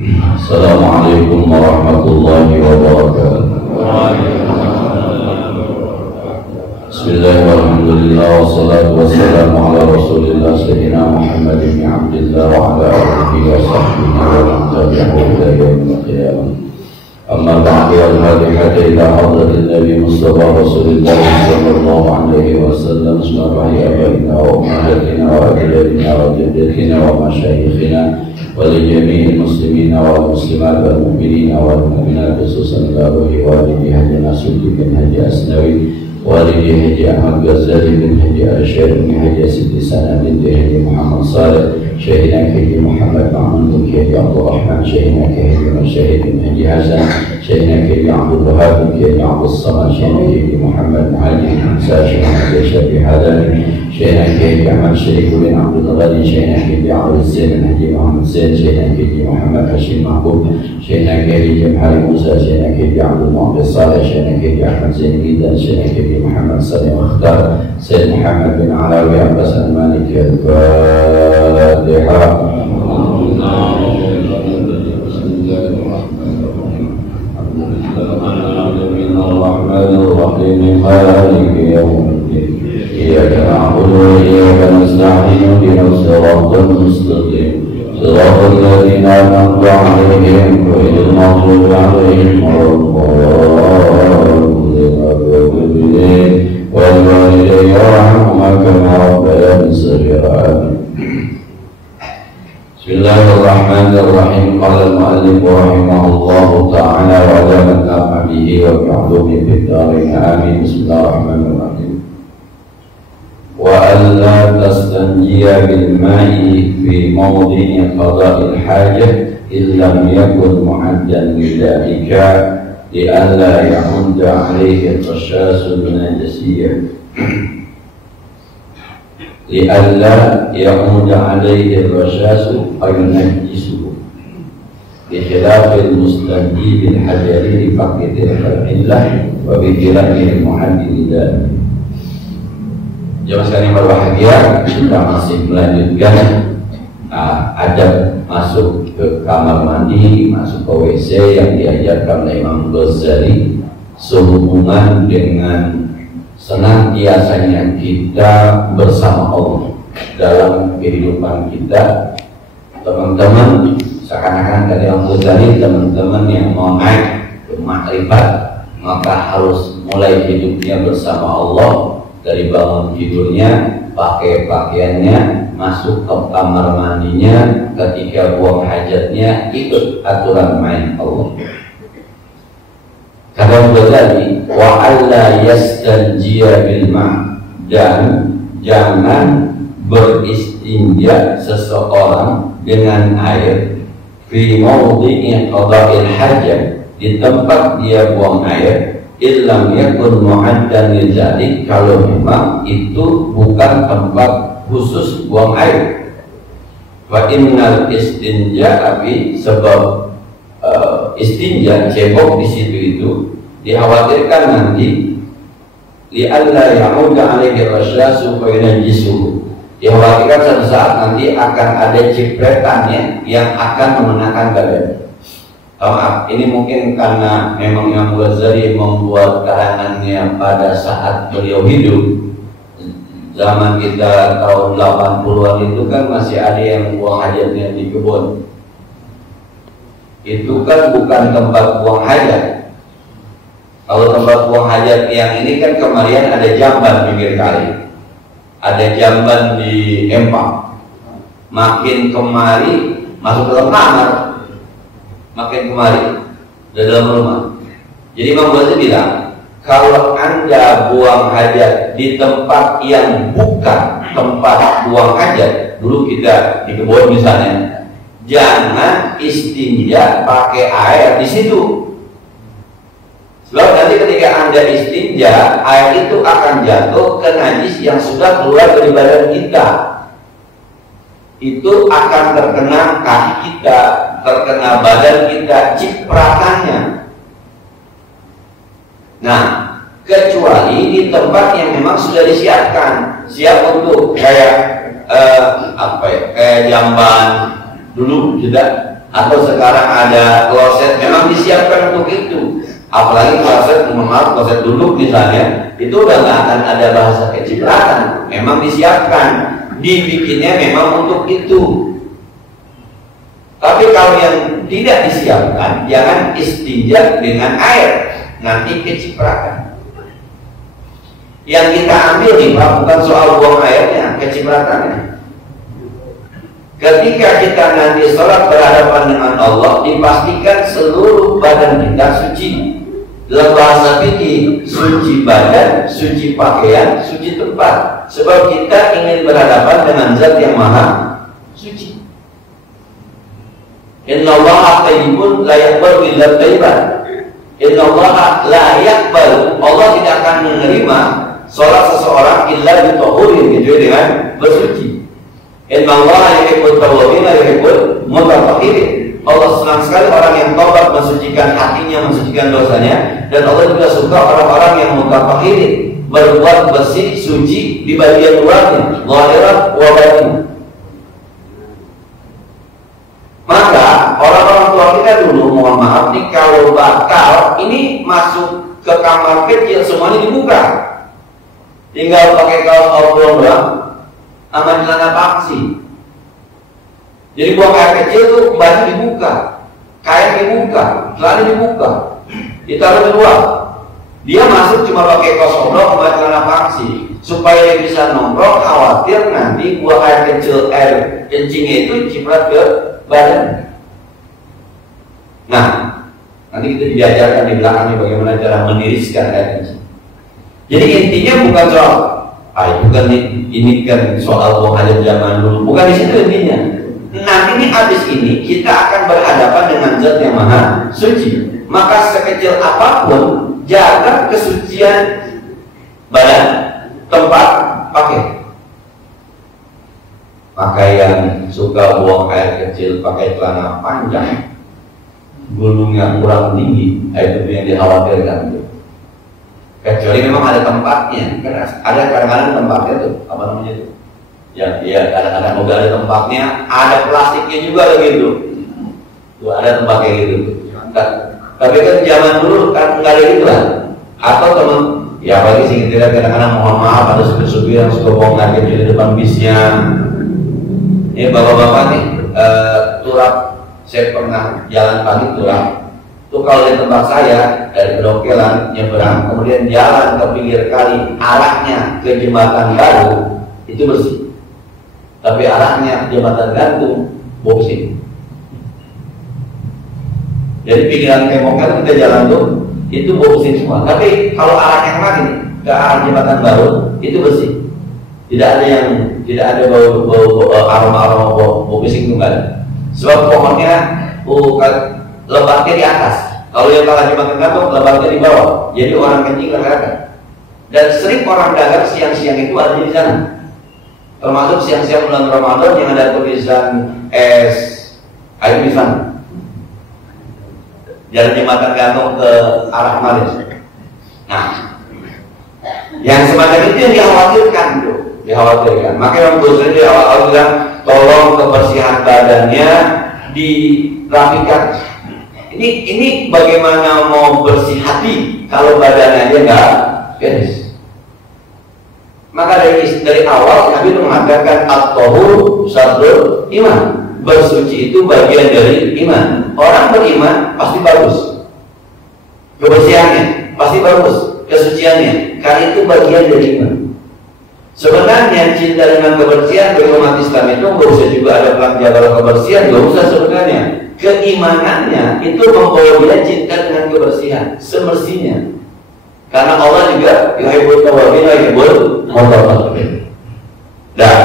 Assalamualaikum warahmatullahi wabarakatuh. Bismillahirrahmanirrahim. Wassalatu wassalamu ala Rasulillah Sayyidina Muhammad bin Abdillah wa ala alihi wa sahbihi wa man tabi'ahu ila yaumil qiyamah. Amma ba'du, al-Fatihah ila hadratin Nabi Mustafa Rasulullah sallallahu alaihi wasallam. Bismillahi abaina wa ummahatina wa ajdadina wa jaddatina wa masyayikhina wa li jami'il muslimina wal muslimat wal mu'minina wal mu'minat, khususan li walidi Haji Nasuddin bin Haji Asnawi, walidi Haji Ahmad Ghazali bin Haji Arsyad bin Haji Siti Sana bin Haji Muhammad Saleh, Syekhina Haji Muhammad Ma'mun bin Haji Abdul Rahman, Syekhina Haji Masyahid bin Haji Hasan, Syekhina Haji Abdul Wahab bin Haji Abdul Samad, Syekhina Haji Muhammad Muhammad Hamzah, Syekhina Haji Syafi Hadani, Syekhina Haji Ahmad Syarif bin Abdul Ghani, Syekhina Haji Abdul Zain bin Haji Muhammad Zain, Syekhina Haji Muhammad Hashim Mahbub, Syekhina Haji Jamhari Musa, Syekhina Haji Abdul Muhammad Saleh, Syekhina Haji Ahmad Zain dan Syekhina Haji Muhammad Salim Akhtar, Sayyid Muhammad bin Alawi Abbas Al-Maliki. Al-Fatihah. Bismillahirrahmanirrahim. Maliki yaumiddin. Iyyaka na'budu wa iyyaka nasta'in. Ihdinas siratal mustaqim. Siratal ladzina an'amta 'alaihim ghairil maghdubi 'alaihim waladdallin. والوالدين يرحمهما كما ربياني صغيرا. بسم الله الرحمن الرحيم. قال المؤلف رحمه الله تعالى وعلم النفع به وبعلوم في الدارين آمين. بسم الله الرحمن الرحيم. وألا تستنجي بالماء في موضع قضاء الحاجة إن لم يكن معدا لذلك لئلا يعود عليه الرشاش النجسية لئلا يعود عليه الرشاش فينجسه بخلاف المستنجي بالحجر لفقد العلة وبخلاف المحدد ذلك. Jemaah sekalian berbahagia, kita masih melanjutkan adab masuk ke kamar mandi, masuk ke WC yang diajarkan oleh Imam Ghazali sehubungan dengan senantiasanya kita bersama Allah dalam kehidupan kita. Teman-teman, seakan-akan kata Imam Ghazali, teman-teman yang mau naik ke makrifat maka harus mulai hidupnya bersama Allah, dari bangun tidurnya, pakai pakaiannya, masuk ke kamar mandinya, ketika buang hajatnya ikut aturan main Allah. Kata Ghazali, wa alla yastanjiya bil ma', dan jangan beristinja seseorang dengan air fi mawdi'i qada'il hajat, di tempat dia buang air, illam yakun mu'addan lidzalik, kalau memang itu bukan tempat khusus buang air. Wa innal istinja abi, sebab istinja cebok di situ itu dikhawatirkan nanti li alla ya'uda alaihi rasyasu fa yunajjisuhu, dikhawatirkan suatu saat nanti akan ada cipretannya yang akan mengenakan badan. Maaf, ini mungkin karena memang Imam Ghazali membuat karangannya pada saat beliau hidup. Zaman kita tahun 80-an itu kan masih ada yang buang hajatnya di kebun. Itu kan bukan tempat buang hajat. Kalau tempat buang hajat yang ini kan kemarin ada jamban pinggir kali, ada jamban di empang. Makin kemari masuk ke dalam kamar, makin kemari dari dalam rumah. Jadi Imam Ghazali bilang, kalau Anda buang hajat di tempat yang bukan tempat buang hajat, dulu kita di kebun misalnya, jangan istinja pakai air di situ. Sebab nanti ketika Anda istinja, air itu akan jatuh ke najis yang sudah keluar dari badan kita. Itu akan terkena kaki kita, terkena badan kita, cipratannya. Nah, kecuali di tempat yang memang sudah disiapkan, siap untuk kayak kayak jamban dulu juga atau sekarang ada kloset, memang disiapkan untuk itu. Apalagi kloset duduk misalnya, itu udah nggak akan ada bahasa kecipratan. Memang disiapkan, dibikinnya memang untuk itu. Tapi kalau yang tidak disiapkan, jangan istinja dengan air, nanti kecipratan. Yang kita ambil nih Pak, bukan soal buang airnya, kecipratannya. Ketika kita nanti sholat berhadapan dengan Allah, dipastikan seluruh badan kita suci. Dalam bahasa fikih, suci badan, suci pakaian, suci tempat. Sebab kita ingin berhadapan dengan zat yang maha suci. Innallaha thayyibun la yaqbalu illa thayyiban. Innallaha la yaqbalu, Allah tidak akan menerima sholat seseorang illa bitahhurin, gitu dengan bersuci. Innallaha yuhibbut tawwabin wa yuhibbul mutatahhirin. Allah senang sekali orang yang taubat, mensucikan hatinya, mensucikan dosanya, dan Allah juga suka orang-orang yang mutatahhirin, berbuat bersih, suci di bagian luarnya, zahiran wa batin. Maka orang-orang tua kita dulu, mohon maaf nih, kalau batal ini masuk ke kamar kecil semuanya dibuka, tinggal pakai kaos oblong doang sama celana paksi. Jadi buang air kecil tuh baju dibuka, kain dibuka, celana dibuka, ditaruh di luar. Dia masuk cuma pakai kaos oblong sama celana paksi, supaya dia bisa nongkrong, khawatir nanti buang air kecil, air kencingnya itu ciprat ke badan. Nah, nanti kita diajarkan di belakangnya bagaimana cara meniriskan air kencing. Jadi intinya bukan soal itu kan ini kan soal buang hajat zaman dulu, bukan di situ intinya. Nanti ini habis ini kita akan berhadapan dengan zat yang maha suci. Maka sekecil apapun jaga kesucian badan, tempat pakai. Yang suka buang air kecil pakai celana panjang, gulungnya kurang tinggi, itu yang dikhawatirkan. Kecuali memang ada tempatnya, ada kadang-kadang tempatnya tuh, apa namanya tuh? Ya kadang-kadang juga ada tempatnya, ada plastiknya juga begitu. Tuh ada tempatnya gitu. Tapi kan zaman dulu kan nggak ada gitu kan? Atau teman, ya bagi sih kita kadang-kadang mohon maaf ada supir-supir yang suka buang air kecil di depan bisnya. Ini bapak-bapak nih, turap, saya pernah jalan pagi turap. Itu kalau di tempat saya dari Kedokelan nyeberang, kemudian jalan ke pinggir kali, arahnya ke jembatan baru itu bersih. Tapi arahnya jembatan gantung boxing. Jadi pinggiran temboknya kita jalan tuh itu boxing semua. Tapi kalau arahnya kemana nih, ke arah jembatan baru itu bersih. Tidak ada bau aroma boxing itu enggak ada. Sebab pohonnya lebatnya di atas. Kalau yang kalah jembatan gantung, lebatnya di bawah. Jadi orang kencing nggak kelihatan. Dan sering orang dagang siang-siang itu ada di sana. Termasuk siang-siang bulan Ramadan yang ada tulisan es air di sana. Jalan jembatan gantung ke arah Malis. Nah, yang semacam itu yang dikhawatirkan, dikhawatirkan. Maka yang Ghazali di awal-awal bilang, tolong kebersihan badannya dirapikan. Ini bagaimana mau bersih hati kalau badannya aja nggak beres. Maka dari awal Nabi mengatakan at-tahur syatrul iman. Bersuci itu bagian dari iman. Orang beriman pasti bagus, kebersihannya pasti bagus, kesuciannya, karena itu bagian dari iman. Sebenarnya cinta dengan kebersihan bagi umat Islam itu nggak usah juga ada pelang jaga kebersihan, nggak usah sebenarnya. Keimanannya itu membawa dia cinta dengan kebersihan sebersihnya. Karena Allah juga yuhibbut tawwabin wa yuhibbul mutatahhirin. Dan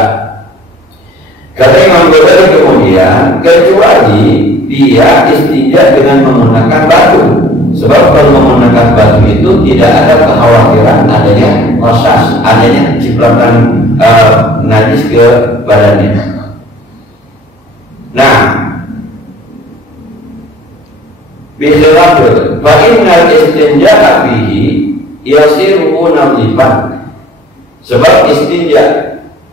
kata Imam Ghazali kemudian, kecuali dia istinja dengan menggunakan batu. Sebab kalau menggunakan batu itu tidak ada kekhawatiran adanya qasas, adanya cipratan najis ke badannya. Nah, bikhilafil fa innal istinja bihi yasiru nadhifan. Sebab istinja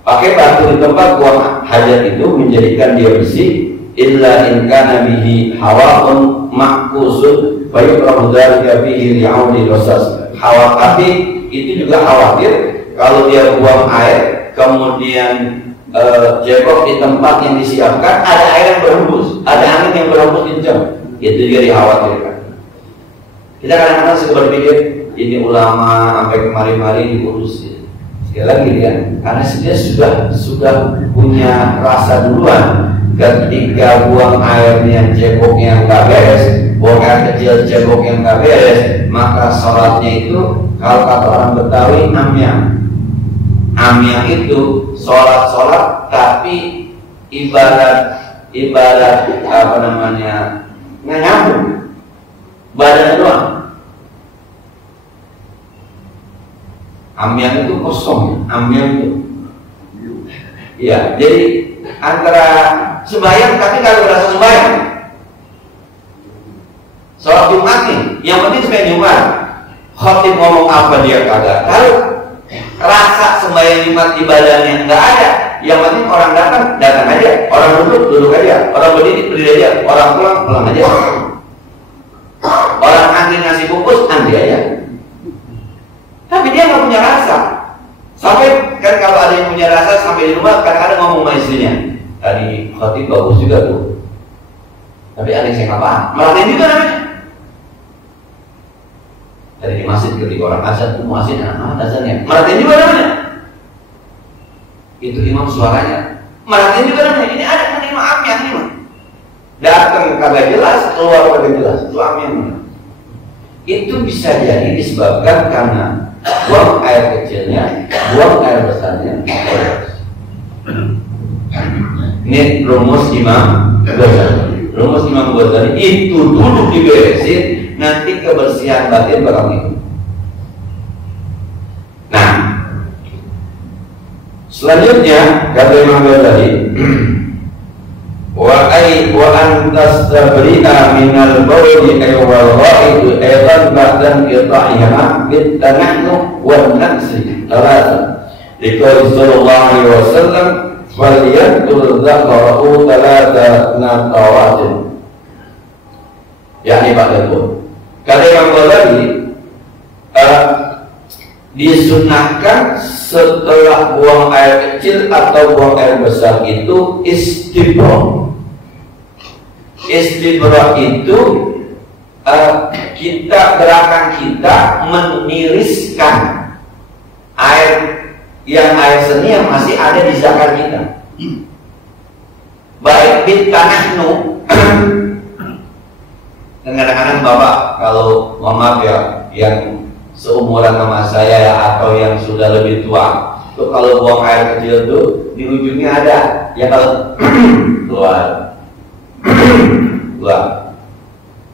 pakai batu di tempat buang hajat itu menjadikan dia bersih, illa in kana bihi hawa'un ma'kusun fa yukrahu dzalika fihi li'audi rasas. Tapi itu juga khawatir kalau dia buang air kemudian jebok di tempat yang disiapkan ada air yang berhembus, ada angin yang berhembus kencang, itu juga dikhawatirkan. Kita kadang-kadang suka berpikir ini ulama sampai kemari-mari diurus. Sekali lagi kan, karena dia sudah punya rasa duluan. Ketika buang airnya ceboknya nggak beres, buang air kecil cebok yang nggak beres, maka sholatnya itu kalau kata orang Betawi amyang. Amyang itu sholat tapi ibarat apa namanya nggak nyambung, badannya doang. Amyang itu kosong, amyang itu. Ya, jadi antara sembahyang tapi kalau berasa sembahyang. Sholat Jumat nih, yang penting sembahyang Jumat. Khotib ngomong apa dia kagak tahu. Rasa sembahyang Jumat di badannya nggak ada. Yang penting orang datang aja. Orang duduk aja. Orang berdiri aja. Orang pulang aja. Orang antri nasi bungkus antri aja. Tapi dia nggak punya rasa. Sampai kan kalau ada yang punya rasa sampai di rumah kadang-kadang ngomong sama istrinya, tadi khotib bagus juga tuh. Tapi ada yang saya nggak paham. Melakukan juga namanya. Tadi di masjid ketika orang azan tuh muazzin anak azannya. Melakukan juga namanya. Itu imam suaranya. Melakukan juga namanya. Ini ada menerima amyang ini mah. Datang kagak jelas, keluar kagak jelas. Itu amyang mana? Itu bisa jadi disebabkan karena buang air kecilnya, buang air besarnya. Ini rumus Imam Ghazali. Rumus Imam Ghazali itu dulu diberesin, nanti kebersihan batin bakal ngikut. Nah, selanjutnya kata Imam Ghazali, wa antastabri'a minal bawli wal ghaibi aidan ba'dan qita'iha bitanahnu wan nafsi thalatha. Liqauli sallallahu alaihi wasallam falyatul dzakarahu thalatha natawatin. Yakni ba'da itu. Kata Imam Ghazali, disunahkan setelah buang air kecil atau buang air besar itu istibra. Istibra itu gerakan kita meniriskan air seni yang masih ada di zakar kita. Baik di tanahnu. Dan kadang-kadang Bapak kalau maaf ya yang seumuran sama saya ya, atau yang sudah lebih tua tuh kalau buang air kecil tuh di ujungnya ada ya kalau keluar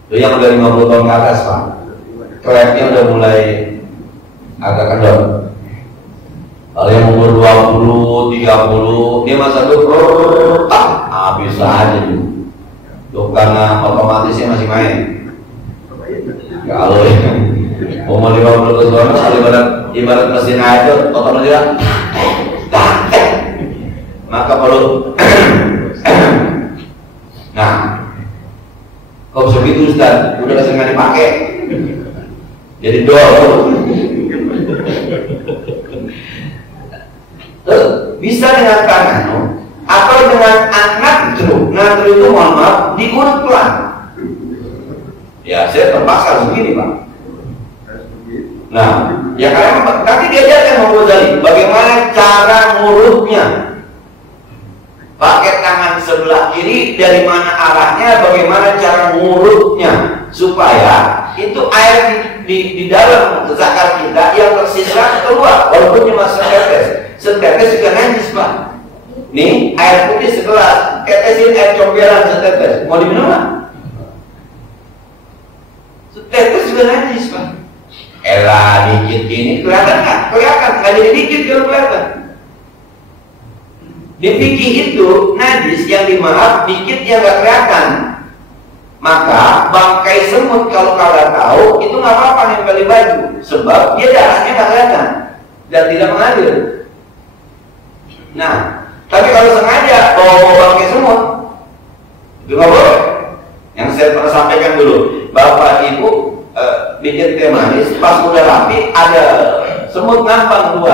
itu yang udah 50 tahun ke atas Pak, klepnya udah mulai agak kendor. Kalau yang umur 20, 30 dia masa tuh bisa aja tuh karena otomatisnya masih main. Kalau umur 50 tahun kalau ibarat mesin aja otomatis maka perlu nah kok begitu Ustaz udah sering nggak dipakai jadi bisa dengan tangan atau dengan natru itu mohon maaf diurut pelan ya saya terpaksa begini Pak. Nah, ya karena nanti diajarkan Imam Ghazali bagaimana cara ngurutnya. Pakai tangan sebelah kiri, dari mana arahnya, bagaimana cara ngurutnya supaya itu air di dalam zakar kita yang tersisa keluar walaupun cuma setetes juga najis Pak. Nih air putih segelas, tetesin air comberan setetes, mau diminum nggak? Setetes juga najis Pak. Dikit ini kelihatan nggak? Kelihatan, nggak jadi dikit kalau kelihatan. Di fikih itu najis yang dimaaf dikit yang nggak kelihatan. Maka bangkai semut kalau kalian tahu itu nggak apa-apa nempel di baju, sebab dia darahnya nggak kelihatan dan tidak mengalir. Nah, tapi kalau sengaja bawa bangkai semut, Itu nggak boleh. Yang saya pernah sampaikan dulu, bapak ibu bikin teh manis, pas udah rapi ada semut ngambang 2,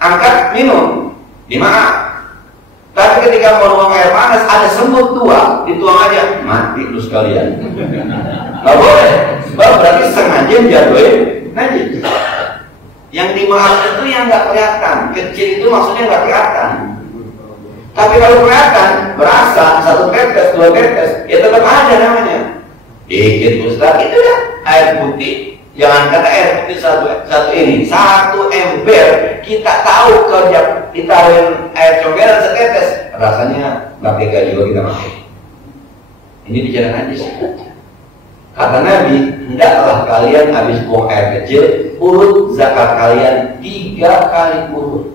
angkat minum, dimakan. Tapi ketika mau nuang air panas ada semut 2, dituang aja, mati lu sekalian. Nggak boleh, sebab berarti sengaja jatuhin najis. Yang dimakan itu yang nggak kelihatan, kecil itu maksudnya nggak kelihatan. Tapi kalau kelihatan, berasa 1 tetes, 2 tetes, ya tetap ada namanya. Dikit Ustaz, itu ya air putih. Jangan kata air putih satu ember, kita tahu kalau ditaruhin air comberan setetes, rasanya nggak tega juga kita pakai. Ini bicara najis. Kata Nabi, hendaklah kalian habis buang air kecil, urut zakat kalian 3 kali urut.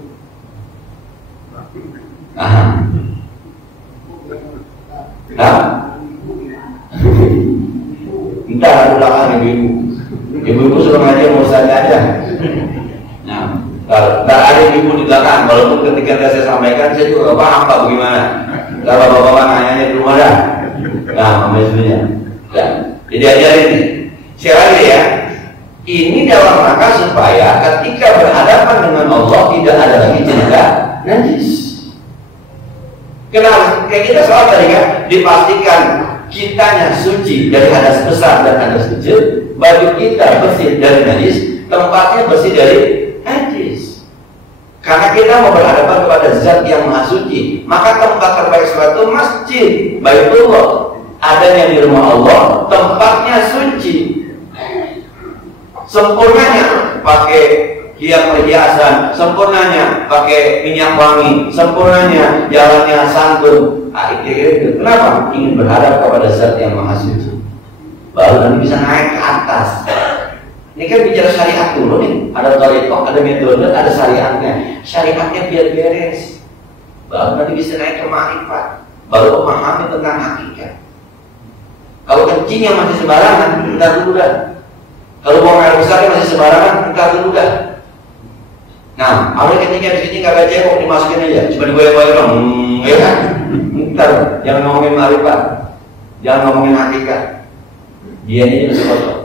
Entah belakang ibu-ibu suruh ngaji mau saja aja. Nah, kalau ada ibu di belakang, walaupun ketika saya sampaikan saya juga gak paham Pak bagaimana. Kalau bapak-bapak nanya di rumah dah. Nah, maksudnya. Jadi ajarin nih. Sekali lagi ya. Ini dalam rangka supaya ketika berhadapan dengan Allah tidak ada lagi cerita najis. Kenapa? Kayak kita soal tadi kan dipastikan kitanya suci dari hadas besar dan hadas kecil, baju kita bersih dari najis, tempatnya bersih dari najis. Karena kita mau berhadapan kepada zat yang maha suci, maka tempat terbaik suatu masjid, Baitullah, adanya di rumah Allah, tempatnya suci. Sempurnanya pakai perhiasan, sempurnanya pakai minyak wangi, sempurnanya jalannya santun. Kenapa? Ingin berharap kepada zat yang maha suci, baru nanti bisa naik ke atas. Ini kan bicara syariat dulu nih. Ada tariqah, ada metode, ada syariatnya. Syariatnya biar beres, baru nanti bisa naik ke ma'rifat, baru memahami tentang hakikat. Kalau kencing yang masih sembarangan, entar dulu dah. Kalau buang air besar yang masih sembarangan, entar dulu dah. Nah, awalnya kencingnya habis kencing kagak cebok, dimasukin aja, cuma digoyang-goyang dong, ya kan? Ntar, jangan ngomongin ma'rifat, jangan ngomongin hakikat. Dia ini masih kotor.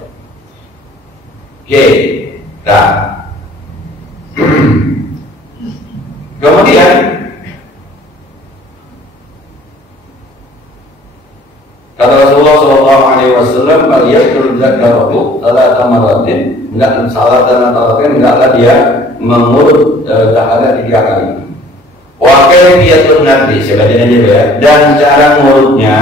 Oke, nah. Kemudian kata Rasulullah SAW, "Faliyakul zakarahu salat amaratin." Enggak salah dan taratin, enggaklah dia mengurut zakarnya 3 kali. Wa kayfiyatun nabi, sebagainya dia ya. Dan cara ngurutnya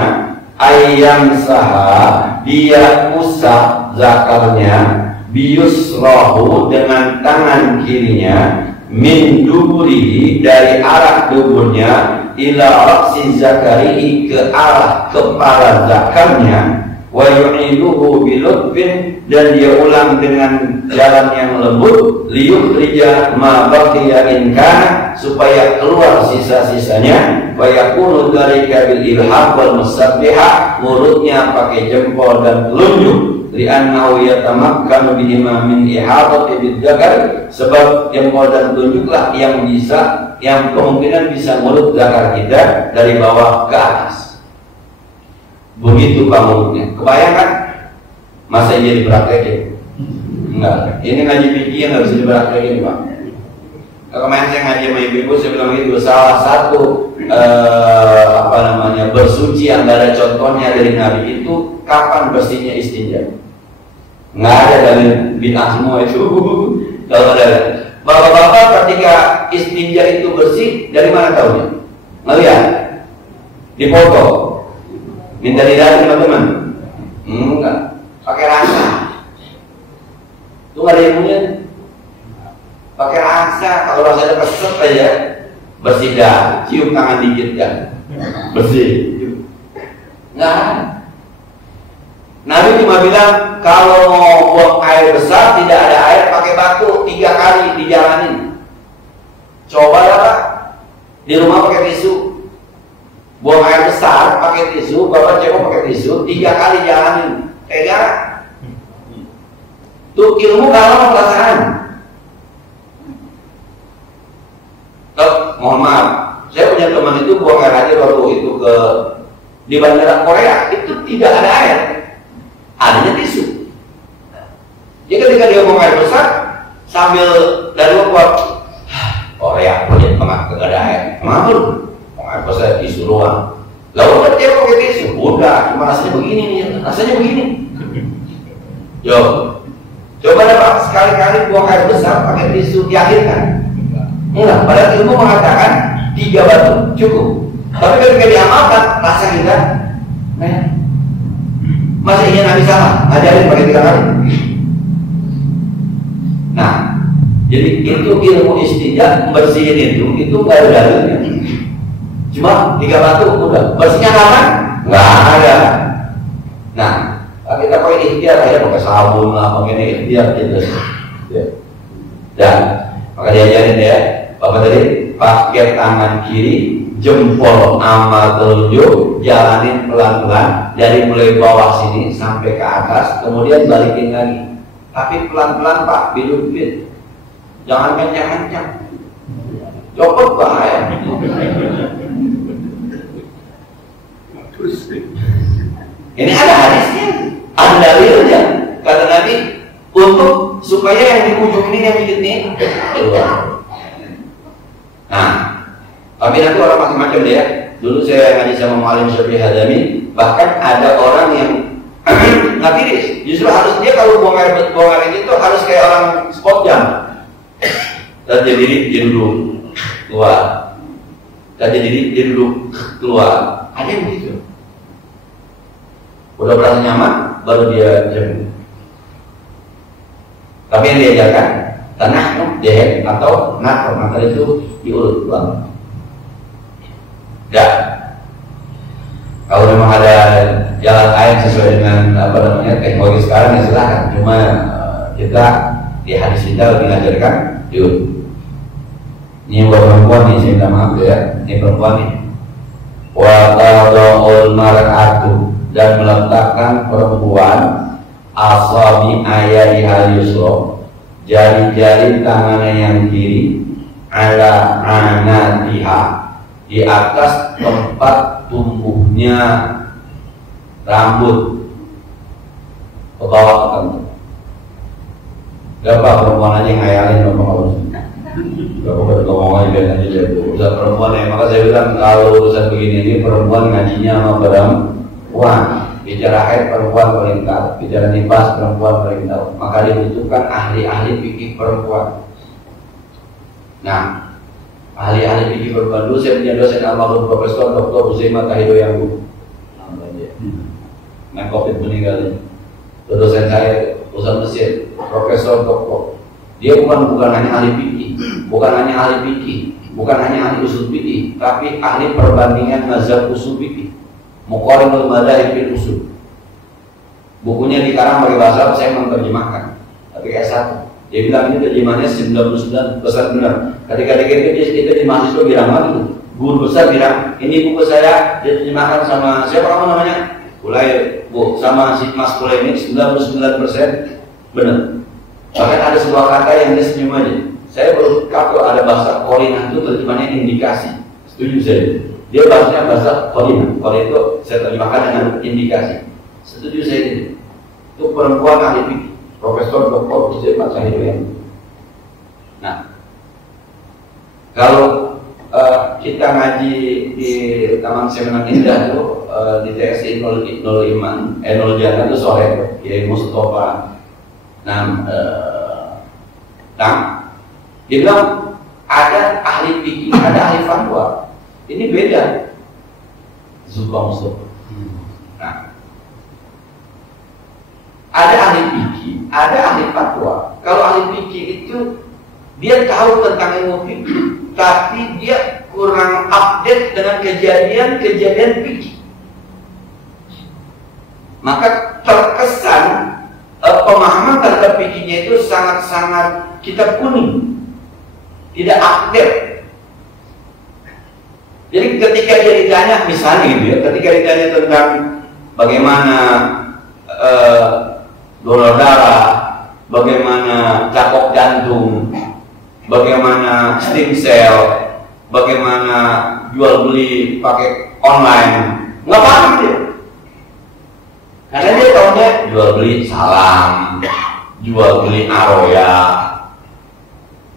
ayam saha, dia usah zakarnya biyusrahu dengan tangan kirinya, min duburihi dari arah duburnya, ila ra'si zakarihi ke arah kepala zakarnya, wa yu'iduhu bilutfin, dan dia ulang dengan jalan yang lembut, liyukhrija ma baqiya in kana, supaya keluar sisa-sisanya, wa yakunu dzalika bil ilhaq wal musabbihah, mulutnya pakai jempol dan telunjuk, li'annahu yatamakkanu bihima min ihadati bidzakar, sebab jempol dan telunjuklah yang bisa, yang kemungkinan bisa mulut zakar kita dari bawah ke atas. Begitu mulutnya. Kebayangkan? Masa iya dipraktekin? Enggak. Ini ngaji fikih yang nggak bisa dipraktekin, Pak. Kemarin saya ngaji sama ibu-ibu, saya bilang itu salah satu bersuci yang gak ada contohnya dari Nabi itu kapan bersihnya istinja. Nggak ada dari bid'ah semua itu. Kalau ada bapak-bapak ketika istinja itu bersih, dari mana tahunya? Ngeliat di foto, minta dilihat teman-teman. Enggak, pakai rasa. Itu nggak ada ilmunya. Pakai rasa, kalau rasanya keset aja bersih dah, cium tangan dikit kan, bersih. Nggak. Nabi cuma bilang kalau mau buang air besar tidak ada air, pakai batu 3 kali dijalanin. Coba lah Pak, di rumah pakai tisu, buang air besar pakai tisu, bapak cebok pakai tisu, 3 kali jalanin. Tega. Tuh ilmu kalau perasaan. Mohon maaf, saya punya teman itu buang air aja waktu itu ke di bandara Korea itu tidak ada air, adanya tisu. Jadi ketika dia buang air besar sambil dari luar Korea punya tengah tidak ada air, kenapa lu? Buang air besar tisu doang. Lalu kan dia pakai tisu, udah cuma rasanya begini nih, rasanya begini. Yo, coba deh Pak, sekali-kali buang air besar pakai tisu, yakin kan? Enggak, padahal ilmu mengatakan 3 batu cukup. Tapi ketika diamalkan, rasa kita, masa iya Nabi salah, ngajarin pakai 3 kali. Nah, jadi itu ilmu istijab, bersihin itu nggak ada dalilnya. Cuma 3 batu udah, bersihnya kapan? Nggak ada. Nah, kita pakai ikhtiar ya, pakai sabun lah, pakai ikhtiar gitu. Dan maka diajarin ya, Bapak tadi pakai tangan kiri, jempol sama telunjuk, jalanin pelan-pelan dari mulai bawah sini sampai ke atas, kemudian balikin lagi. Tapi pelan-pelan Pak, biduk-biduk, jangan kencang-kencang, copot bahaya. Ini ada hadisnya, ada dalilnya. Kata Nabi, untuk supaya yang di ujung ini yang dikit nih keluar. Nah, tapi nanti orang macam-macam deh ya. Dulu saya ngaji sama Mu'alim Syafi'i Hadami, bahkan ada orang yang nggak tiris. Justru harus dia kalau buang air itu harus kayak orang spot jam. Dan dia duduk keluar. Dan dia duduk keluar. Ada yang begitu. Udah berasa nyaman, baru dia jam. Tapi yang diajarkan tanah deh atau nakar itu diurut bang. Ya, kalau memang ada jalan lain sesuai dengan apa namanya teknologi sekarang ya silahkan. Cuma kita di hadis kita lebih mengajarkan diurut. Ini buat perempuan nih, saya minta maaf ya. Ini perempuan nih. Wa tadul mar'atu, dan meletakkan perempuan asabi ayaiha yusra, jari-jari tangannya yang kiri, ala anatiha, di atas tempat tumbuhnya rambut ke bawah ke kantor. Gak apa perempuan aja ngayalin Bapak harus. Gak apa ngomong aja biar aja dia urusan perempuan ya. Maka saya bilang kalau urusan begini ini perempuan ngajinya sama perempuan. Bicara haid perempuan paling tahu, bicara nifas perempuan paling tahu. Maka dibutuhkan ahli-ahli fikih perempuan. Nah, ahli-ahli fikih perempuan dulu saya punya dosen almarhum Profesor Dr. Huzaimah Tahidoyanggu. Nah, COVID meninggal. Dosen saya urusan Mesir, Profesor Dr. Dia bukan hanya ahli fikih, bukan hanya ahli fikih, bukan hanya ahli usul fikih, tapi ahli perbandingan mazhab usul fikih. Muqarribul Madzhab fil Usul. Bukunya dikarang pakai bahasa Arab, saya menerjemahkan. Tapi S1. Dia bilang ini terjemahannya 99% benar. Ketika kita di mahasiswa bilang lagi, guru besar bilang, ini buku saya diterjemahkan sama siapa kamu namanya? Ulay, Bu, sama si Mas Ulay ini 99% benar. Bahkan ada sebuah kata yang dia senyum aja. Saya baru kalau ada bahasa Korea itu terjemahannya indikasi. Setuju saya. Dia bahasanya bahasa Korea. Korea itu saya terjemahkan dengan indikasi. Setuju saya ini. Itu perempuan ahli fikih, Profesor Dr. Huzaimah Tahidoyanggu. Nah, kalau kita ngaji di Taman Seminar Indah itu di TSI 0 Jannah itu sore, Kiai Mustafa. Nah, dia bilang ada ahli fikih, ada ahli fatwa. Ini beda. Zubair Mustafa. Nah, ada ahli fikih, ada ahli fatwa. Kalau ahli fikih itu dia tahu tentang ilmu fikih, tapi dia kurang update dengan kejadian-kejadian fikih. Maka terkesan pemahaman terhadap fikihnya itu sangat-sangat kitab kuning, tidak update. Jadi ketika dia ditanya, misalnya gitu ya, ketika ditanya tentang bagaimana donor darah, bagaimana cakok jantung, bagaimana stem cell, bagaimana jual beli pakai online, Nggak paham dia. Karena dia tahunya jual beli salam, jual beli aroya.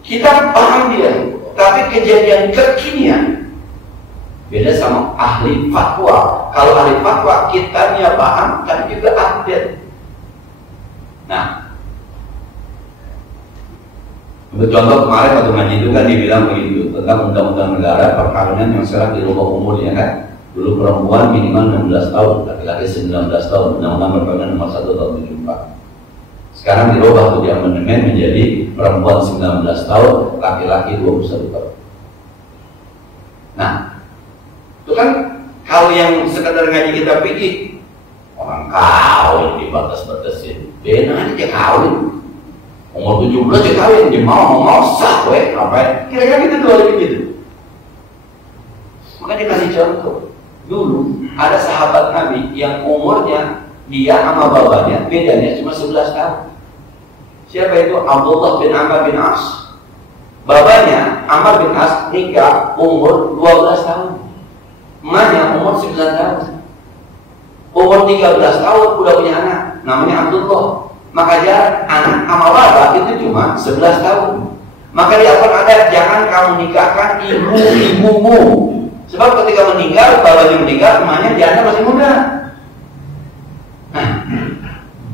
Kita paham dia, tapi kejadian kekinian beda sama ahli fatwa. Kalau ahli fatwa kitanya paham, tapi juga update. Nah, untuk contoh kemarin waktu ngaji itu kan dibilang begitu tentang undang-undang negara perkawinan yang sekarang dirubah umurnya kan. Dulu perempuan minimal 16 tahun, laki-laki 19 tahun, undang-undang perkawinan nomor 1 tahun 74. Sekarang dirubah tuh di amandemen menjadi perempuan 19 tahun, laki-laki 21 tahun. Nah, itu kan kalau yang sekedar ngaji kita pikir orang kawin dibatas-batasin, benar aja kawin. Umur 17 dia kawin, dia mau sah, ngapain? Kira-kira gitu tuh gitu. Maka dikasih contoh. Dulu ada sahabat Nabi yang umurnya dia sama bapaknya bedanya cuma 11 tahun. Siapa itu? Abdullah bin Amr bin As. Bapaknya Amr bin As nikah umur 12 tahun. Emaknya umur 9 tahun. Umur 13 tahun udah punya anak, namanya Abdullah. Maka jarak anak sama bapak itu cuma 11 tahun. Maka dia akan ada, jangan kamu nikahkan ibu-ibumu. Sebab ketika meninggal, bapaknya meninggal, emaknya dia masih muda. Nah,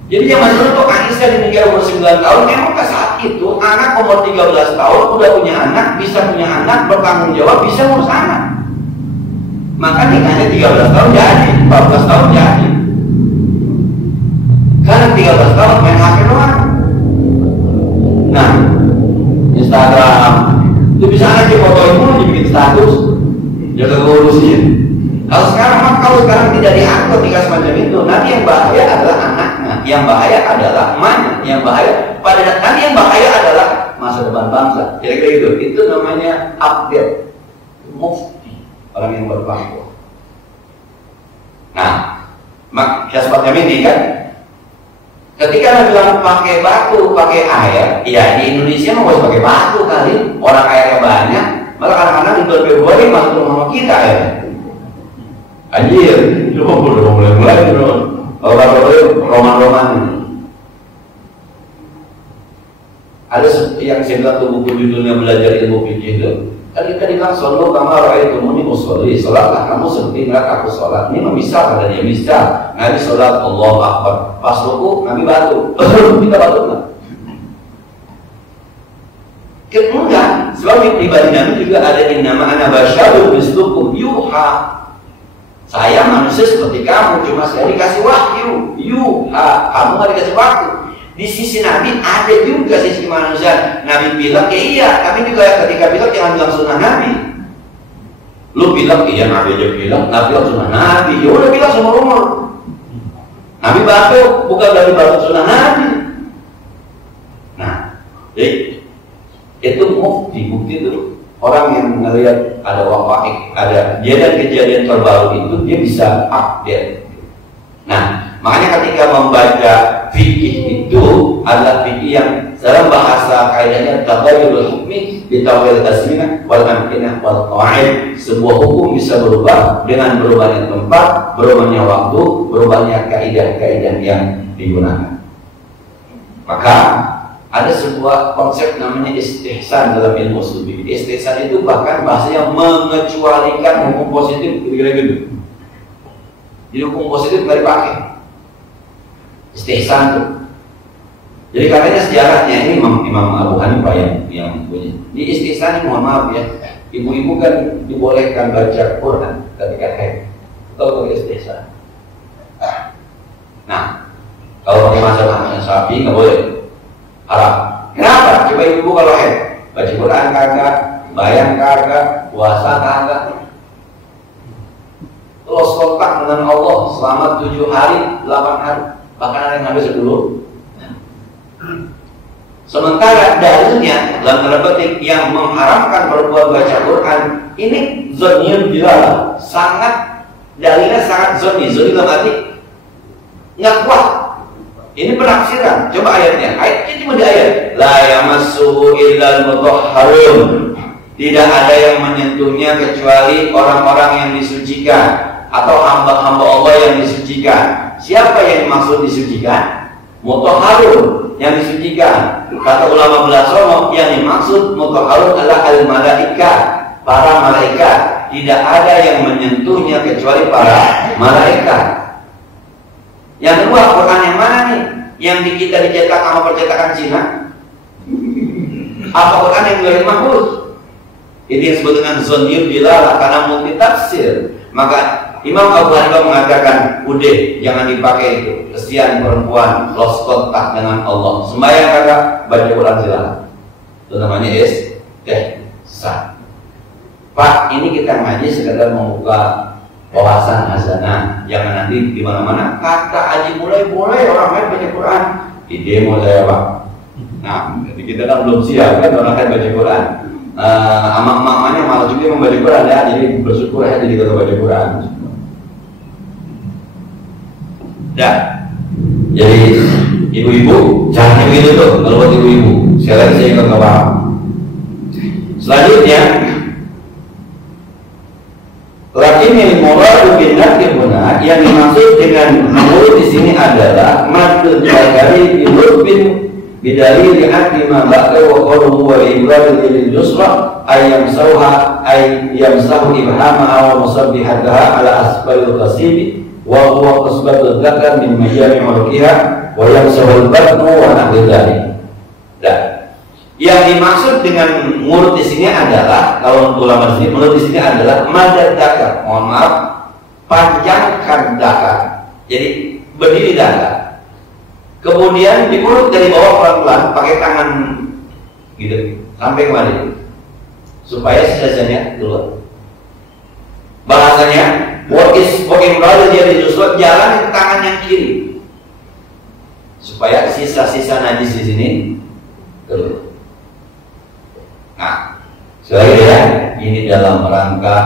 jadi zaman dulu tuh Aisyah dinikah umur 9 tahun, memang ke saat itu anak umur 13 tahun udah punya anak, bisa punya anak, bertanggung jawab, bisa ngurus anak. Maka nikahnya 13 tahun jadi, 14 tahun jadi. Karena 13 tahun main HP doang. Nah, Instagram itu bisa aja fotoin pun dibikin status, jaga ngurusin. Kalau sekarang tidak diatur nikah semacam itu, nanti yang bahaya adalah anaknya, yang bahaya adalah emaknya, yang bahaya nanti yang bahaya adalah masa depan bangsa. Kira-kira gitu. Itu namanya update, mufti, orang yang berfatwa. Nah, semacam ini kan. Ketika Anda bilang pakai batu, pakai air, ya di Indonesia mau pakai batu kali, orang airnya banyak, malah kadang-kadang di bulan Februari masuk rumah kita ya. Anjir, coba udah mulai dulu. Kalau roman-roman ada yang saya bilang tuh buku judulnya Belajar Ilmu Fikih itu. Kan kita bilang solo kamar itu muni musolli, sholatlah kamu seperti ngeliat aku sholat. Ini memisal kata dia, misal Nabi sholat Allahu Akbar, pas ruku Nabi batu, kita batu nggak? Enggak, sebab pribadi Nabi juga ada di nama ana basyarun mislukum yuha. Saya manusia seperti kamu, cuma saya dikasih wahyu, yuha, kamu nggak dikasih wahyu. Di sisi Nabi ada juga sisi manusia. Nabi bilang, ya iya, tapi juga ketika bilang jangan bilang sunnah Nabi. Lu bilang, iya Nabi aja bilang, Nabi bilang sunnah Nabi. Ya udah bilang seumur umur. Nabi batu, bukan dari batu sunnah Nabi. Nah, itu bukti itu orang yang melihat ada waqa'i, ada kejadian terbaru itu dia bisa update. Nah, makanya ketika membaca fikih itu adalah fikih yang dalam bahasa kaidahnya taghayyurul hukmi bi tawil tasmiyah wal amkinah wal qawaid. Sebuah hukum bisa berubah dengan berubahnya tempat, berubahnya waktu, berubahnya kaidah-kaidah yang digunakan. Maka ada sebuah konsep namanya istihsan dalam ilmu usul fikih. Istihsan itu bahkan bahasanya mengecualikan hukum positif kira-kira gitu. Jadi hukum positif nggak dipakai. Istihsan tuh. Jadi katanya sejarahnya ini Imam Abu Hanifah yang punya. Di istihsan ini mohon maaf ya, ibu-ibu kan dibolehkan baca Quran ketika haid. Tahu istihsan. Nah, kalau pakai masalah Syafi'i nggak boleh. Haram. Kenapa? Coba ibu kalau haid baca Quran kagak, bayang kagak, puasa kagak. Terus kontak dengan Allah selama 7 hari, 8 hari, bahkan ada yang habis 10. Sementara dalilnya dalam tanda petik yang mengharamkan perempuan baca Quran ini zonniyun bilal, sangat dalilnya sangat zonni dalam arti nggak kuat. Ini penafsiran. Coba ayatnya cuma di ayat la yamassuhu illal mutahharun. Tidak ada yang menyentuhnya kecuali orang-orang yang disucikan. atau hamba-hamba Allah yang disucikan. Siapa yang dimaksud disucikan? Mutahharun yang disucikan. Kata ulama Belasono, yang dimaksud mutahharun adalah al-malaika, para malaikat. Tidak ada yang menyentuhnya kecuali para malaikat. Yang kedua, Quran yang mana nih? Yang di kita dicetak sama percetakan Cina? Apa Quran yang dari mahfuz? Itu yang disebut dengan zonir dilalah karena multi tafsir. Maka Imam Abu Hanifah mengatakan, udah jangan dipakai itu. Kesian perempuan lost kontak dengan Allah. Sembahyang kagak, baca Quran silakan. Itu namanya sah. Pak, ini kita ngaji sekedar membuka wawasan hasanah. Jangan nanti di mana-mana kata haji mulai orang lain baca Quran. Ide mulai Pak. Nah, jadi kita kan belum siap kan orang lain baca Quran. Emak-emaknya malah juga membaca Quran ya. Jadi bersyukur ya jadi kita baca Quran. Dah. Jadi ibu-ibu jangan begitu tuh kalau buat ibu-ibu. Sekali lagi saya ikut ke paham. Selanjutnya, lakin muradu bin nakibuna yang dimaksud dengan mulut di sini adalah madul dari bin bidali lihat lima bakal wa qalu wa ibrahim lil yusra ayam sauha ayam sahu ibhama aw musabbihataha ala asfalil qasib wa huwa qasbatul dzakar min majami urqiha wa yamsahul batnu wa nahwi dzalik. Yang dimaksud dengan mulut di sini adalah, kalau ulama di sini, mulut di sini adalah madad dzakar. Mohon maaf, panjangkan dzakar. Jadi berdiri dzakar. Kemudian diurut dari bawah pelan-pelan pakai tangan gitu sampai kemari supaya sisanya keluar. Bahasanya bagaimana dia dijusut jalan di tangan yang kiri supaya sisa-sisa najis di sini keluar. Nah, sekali ya, ini dalam rangka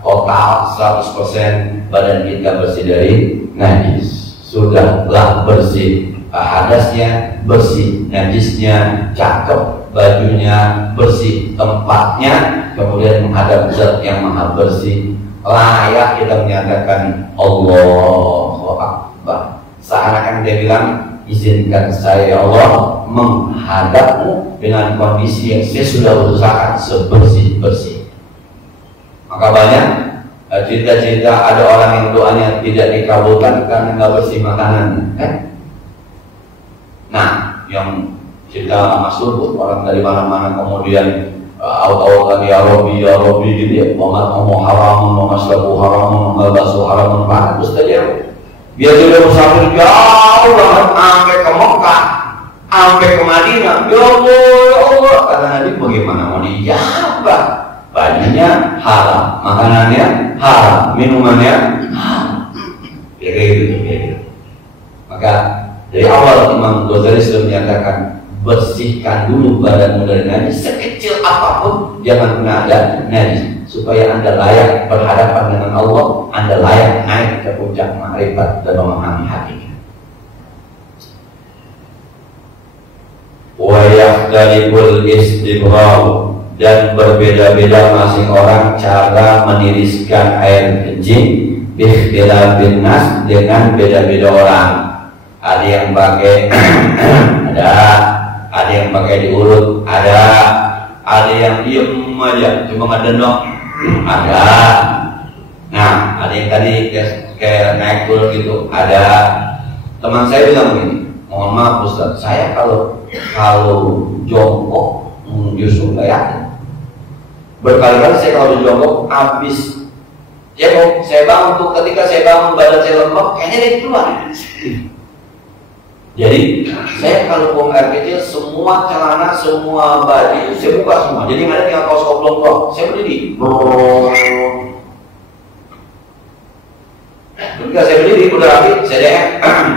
total 100% badan kita bersih dari najis. Sudahlah bersih, hadasnya bersih, najisnya cakep, bajunya bersih, tempatnya kemudian menghadap zat yang maha bersih, layak kita menyatakan Allahu Akbar. Seakan-akan dia bilang, izinkan saya ya Allah menghadapmu dengan kondisi yang saya sudah usahakan sebersih-bersih. Maka banyak cerita-cerita ada orang yang doanya tidak dikabulkan karena nggak bersih makanan. Nah, yang cerita masyhur orang dari mana-mana kemudian awal-awal kan ya Robi gitu ya, ngomong haramun, masyabu haramun, ngabasu haramun, terus saja. Dia sudah musafir jauh banget sampai ke Mekah, sampai ke Madinah. Ya Allah, kata Nabi, bagaimana mau dijawab? Bajunya haram, makanannya haram, minumannya haram. Ya kayak gitu. Maka dari awal Imam Ghazali sudah menyatakan, bersihkan dulu badanmu dari najis sekecil apapun, jangan pernah ada najis, supaya Anda layak berhadapan dengan Allah, Anda layak naik ke puncak ma'rifat dan memahami hakikat. Wa yakhtaliful istibghal, dan berbeda-beda masing orang cara meniriskan air kencing bikhtilafin nas, dengan beda-beda orang. Ada yang pakai ada yang pakai diurut, ada yang diem aja cuma ngedendok, ada. Nah, ada yang tadi kayak naik turun gitu, ada. Teman saya bilang begini, mohon maaf Ustaz, saya kalau jongkok justru nggak yakin. Berkali-kali saya kalau jongkok habis jongkok, saya bangun, ketika saya bangun badan saya lemah, kayaknya dia keluar. Jadi saya kalau buang air kecil, semua celana, semua baju saya buka semua. Jadi nggak ada tinggal kaos oblong doang. Saya berdiri. Ketika saya berdiri udah rapi, saya DM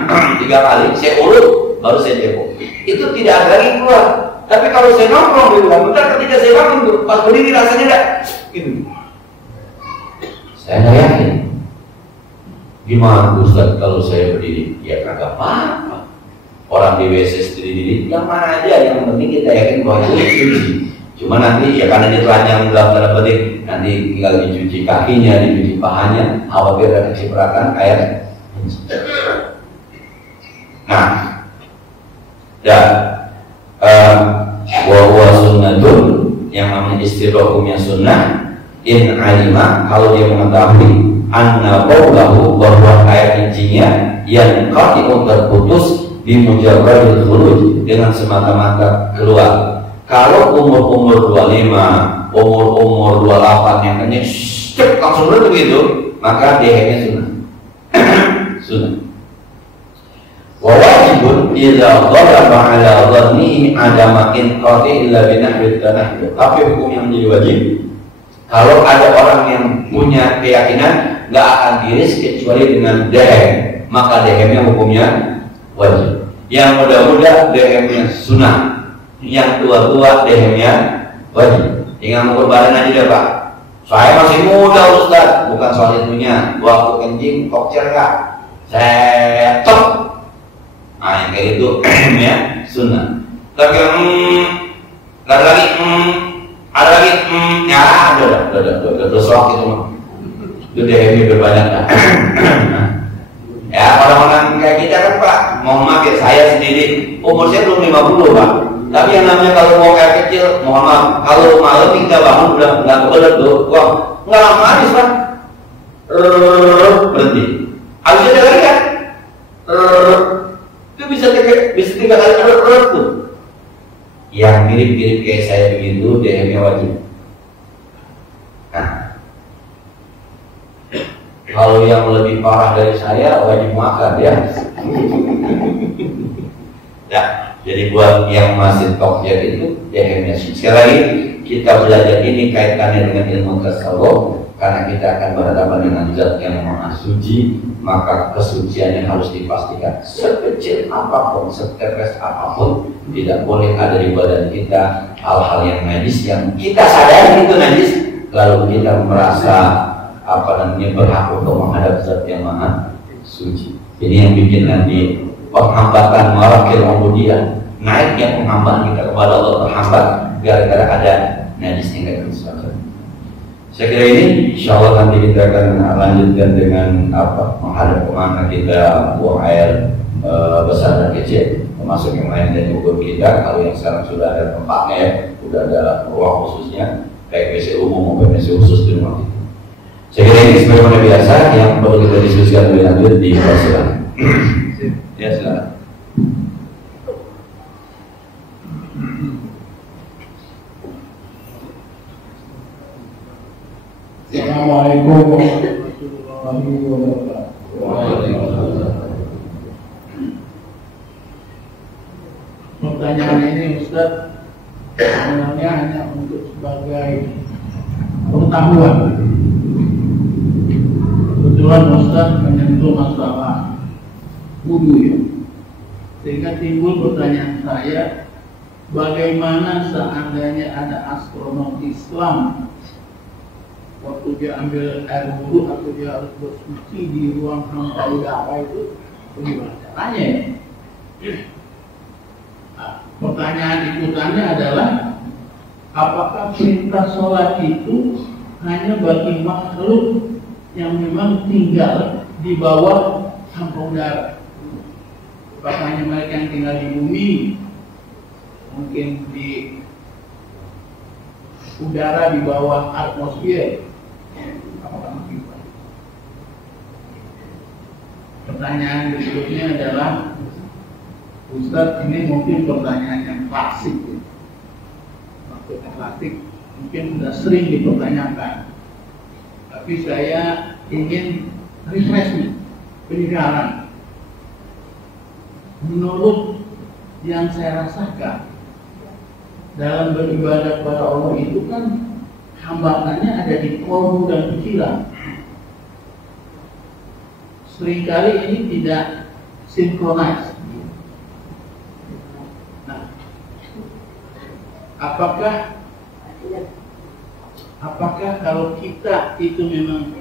3 kali, saya urut, baru saya jemput. Itu tidak ada lagi keluar. Tapi kalau saya nongkrong di rumah, bentar ketika saya bangun tuh, pas berdiri rasanya enggak gitu. Saya nggak yakin. Gimana Ustaz kalau saya berdiri? Ya kagak apa-apa. Orang di WC sendiri, yang mana aja, yang penting kita yakin bahwa itu suci. Cuma nanti ya karena dia telanjang dalam tanda petik, nanti tinggal dicuci kakinya, dicuci pahanya, apabila ada kecipratan air. Nah, dan wa sunnatun, yang namanya istilah hukumnya sunnah, in alima, kalau dia mengetahui anna qawlahu, bahwa air kencingnya yang qati'un, terputus bimujarradil khuruj, dengan semata-mata keluar. Kalau umur-umur 25, umur-umur 28 yang kencing langsung berhenti begitu, maka DHM-nya sunnah. Sunnah. Wa wajibun idza ghalaba ala dhannihi adama inqati illa binahwi tanahwi. Tapi hukum yang menjadi wajib, kalau ada orang yang punya keyakinan nggak akan diris kecuali dengan DHM, maka DHM-nya hukumnya wajib. Yang muda-muda DHM-nya sunnah, yang tua-tua DHM-nya wajib. Tinggal mengukur badan aja deh Pak. Saya masih muda Ustaz, bukan soal itunya. Waktu kencing kokcer nggak? Setok. Nah yang kayak itu ya sunnah. Tapi ada lagi ada lagi ya udah soal itu mah. Itu DHM berbanyak kan. Ya orang-orang kayak kita kan Pak, mohon maaf ya, saya sendiri umur saya belum 50 Pak. Tapi yang namanya kalau mau kayak kecil, mohon maaf, kalau malam kita bangun udah nggak kebelet tuh, wah nggak lama habis Pak. Berhenti. Habis ada lagi kan? Itu bisa 3 kali tuh. Yang mirip-mirip kayak saya begitu, DHM-nya wajib. Nah, kalau yang lebih parah dari saya wajib makan ya. Ya, jadi buat yang masih tokjer itu DHM-nya. Sekali lagi kita belajar ini kaitannya dengan ilmu tasawuf, karena kita akan berhadapan dengan zat yang maha suci, maka kesuciannya harus dipastikan. Sekecil apapun, setetes apapun, tidak boleh ada di badan kita hal-hal yang najis yang kita sadari itu najis, lalu kita merasa berhak untuk menghadap zat yang maha suci. Ini yang bikin nanti penghambatan marakil ubudiyah, naiknya penghambaan kita kepada Allah terhambat gara-gara ada najis yang tidak bisa. Saya kira ini insya Allah nanti kita akan lanjutkan dengan menghadap kemana kita buang air besar dan kecil, termasuk yang lain dan ukur kita. Kalau yang sekarang sudah ada tempatnya, sudah ada ruang khususnya, baik WC umum maupun WC khusus di rumah kita. Saya kira ini sebagaimana biasa yang perlu kita diskusikan lebih lanjut di persidangan. Ya silakan. Assalamualaikum warahmatullahi wabarakatuh. Pertanyaan ini Ustaz sebenarnya hanya untuk sebagai pengetahuan. Kebetulan Ustaz menyentuh masalah wudu ya, sehingga timbul pertanyaan saya, bagaimana seandainya ada astronom Islam waktu dia ambil air wudu atau dia harus bersuci di ruang hampa udara itu, bagaimana caranya ya? Nah, pertanyaan ikutannya adalah, apakah perintah sholat itu hanya bagi makhluk yang memang tinggal di bawah hampa udara? Apakah hanya mereka yang tinggal di bumi, mungkin di udara di bawah atmosfer? Apakah begitu? Pertanyaan berikutnya adalah, Ustadz, ini mungkin pertanyaan yang klasik ya. Maksudnya klasik, mungkin sudah sering dipertanyakan, tapi saya ingin refreshment, penyegaran. Menurut yang saya rasakan dalam beribadah kepada Allah itu kan hambatannya ada di kolbu dan pikiran. Seringkali ini tidak sinkronis. Nah, apakah kalau kita itu memang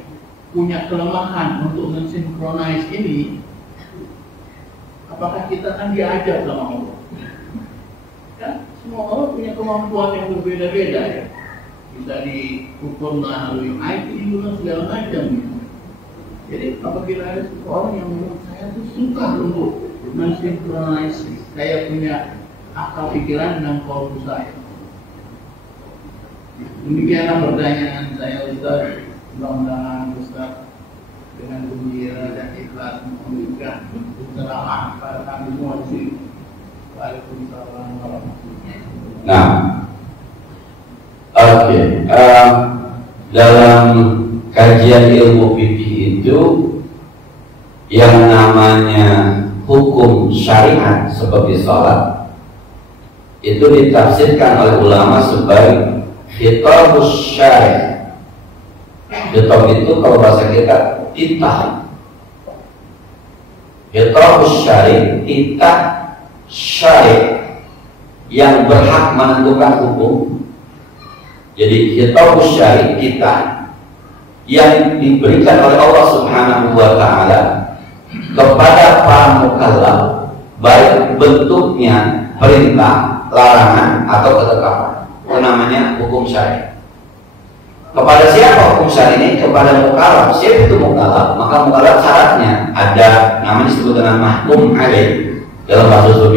punya kelemahan untuk mensinkronis ini, apakah kita akan diajar sama Allah? Kan Semua orang punya kemampuan yang berbeda-beda ya. Bisa diukur melalui IQ dan segala macam gitu. Jadi apabila ada seseorang yang menurut saya itu suka untuk mensinkronisasi, saya punya akal pikiran dan kolbu saya. Demikianlah pertanyaan saya Ustaz. Mudah-mudahan Ustaz dengan gembira dan ikhlas memberikan pencerahan pada kami semua di sini. Waalaikumsalam warahmatullahi wabarakatuh. Nah, oke. Dalam kajian ilmu fikih itu yang namanya hukum syariat seperti sholat itu ditafsirkan oleh ulama sebagai khitabus syari'. Khitab itu kalau bahasa kita titah. Khitabus syari', titah syari' yang berhak menentukan hukum. Jadi khitabus syari' titah yang diberikan oleh Allah Subhanahu wa ta'ala kepada para mukallaf, baik bentuknya perintah, larangan atau ketetapan. Itu namanya hukum syari'. Kepada siapa hukum syari' ini? Kepada mukallaf. Siapa itu mukallaf? Maka mukallaf syaratnya ada, namanya disebut dengan mahkum alaih dalam bahasa usul.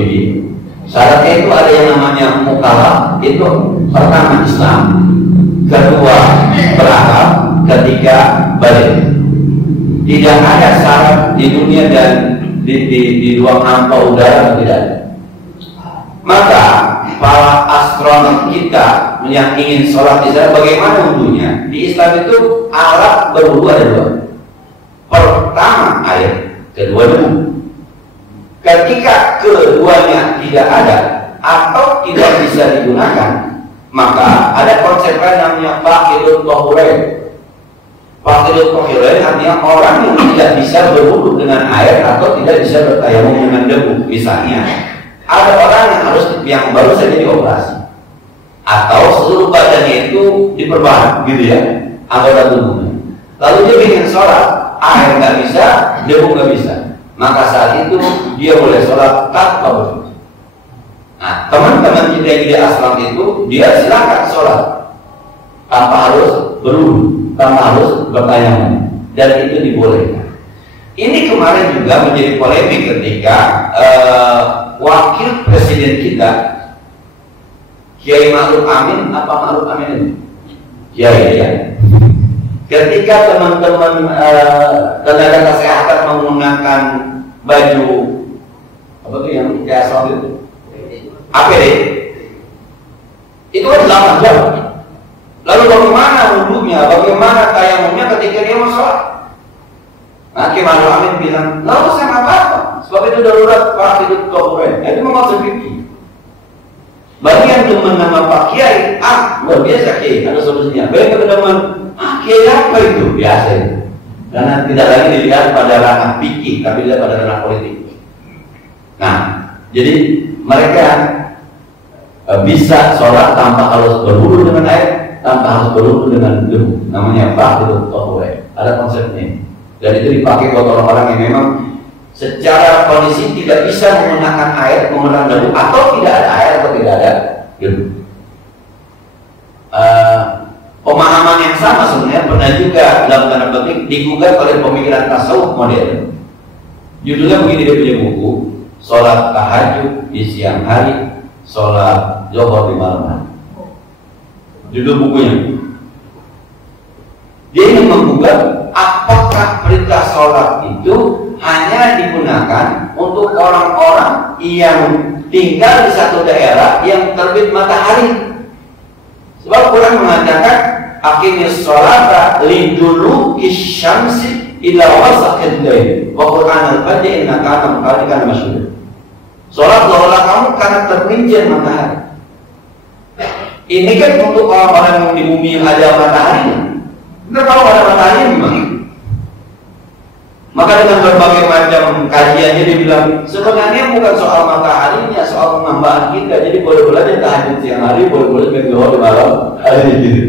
Syaratnya itu ada yang namanya mukallaf. Itu pertama Islam, kedua berakal, ketiga balik. Tidak ada syarat di dunia dan di ruang hampa udara, tidak ada. Maka para astronot kita yang ingin sholat di sana, bagaimana wudunya? Di Islam itu alat berwudu ada dua. Pertama air, kedua debu. Ketika keduanya tidak ada atau tidak bisa digunakan, maka ada konsep namanya faqidut tahurain. Faqidut tahurain artinya orang yang tidak bisa berwudu dengan air atau tidak bisa bertayamum dengan debu. Misalnya ada orang yang baru saja dioperasi atau seluruh badannya itu diperban gitu ya, anggota tubuhnya. Lalu dia ingin sholat, air nggak bisa, debu nggak bisa. Maka saat itu dia boleh sholat tanpa berwudu. Nah, teman-teman kita yang di aslam itu dia silakan sholat tanpa harus berwudu, tanpa harus bertayamum, dan itu dibolehkan. Ini kemarin juga menjadi polemik ketika wakil presiden kita Kiai Ma'ruf Amin, apa Ma'ruf Amin ini? Kiai ya. Ketika teman-teman tenaga kesehatan menggunakan baju apa tuh yang kayak asal itu? APD. Itu kan 8 jam. Lalu bagaimana wudunya? Bagaimana tayamumnya ketika dia mau sholat? Nah, Kiai Ma'ruf Amin bilang, nggak usah apa-apa, sebab itu darurat faqidut tahurain. Itu maksud fikih. Bagi yang teman nama Pak Kiai, luar biasa Kiai, ada solusinya. Bagi teman, Kiai apa itu? Biasa itu. Karena tidak lagi dilihat pada ranah fikih, tapi dilihat pada ranah politik. Nah, jadi mereka bisa sholat tanpa harus berwudu dengan air, tanpa harus berwudu dengan debu. Namanya faqidut tahurain. Ada konsepnya. Dan itu dipakai buat orang-orang yang memang secara kondisi tidak bisa menggunakan air, menggunakan debu, atau tidak ada air atau tidak ada debu. Pemahaman yang sama sebenarnya pernah juga dalam tanda petik digugat oleh pemikiran tasawuf modern. Judulnya begini, dia punya buku, sholat tahajud di siang hari, sholat zuhur di malam hari. Judul bukunya. Dia ingin menggugat apakah perintah sholat itu hanya digunakan untuk orang-orang yang tinggal di satu daerah yang terbit matahari. Sebab Quran mengatakan aqimis sholata liduluki syamsi ila wasaqil lail wa Qur'anal fajr innaka kana muqaddikan masyhur. Sholat doalah kamu karena tergelincir matahari. Ini kan untuk orang-orang yang di bumi yang ada mataharinya. Nah, kalau ada matahari gimana? Maka dengan berbagai macam kajiannya dia bilang sebenarnya bukan soal mataharinya, soal penambahan kita. Jadi boleh-boleh aja tahajud siang hari, boleh-boleh zuhur di malam hari gitu.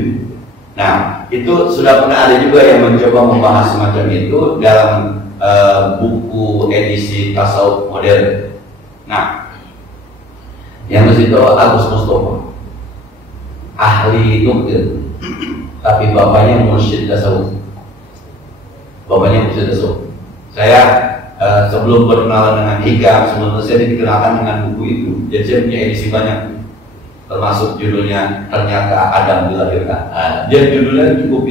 Nah, itu sudah pernah ada juga yang mencoba membahas semacam itu dalam buku edisi tasawuf modern. Nah, Yang masih doa Agus Mustafa, ahli nukil, tapi bapaknya mursyid tasawuf. Saya sebelum berkenalan dengan Hikam, sebelum saya dikenalkan dengan buku itu, jadi saya punya edisi banyak, termasuk judulnya Ternyata Adam Dilahirkan. Dia judulnya cukup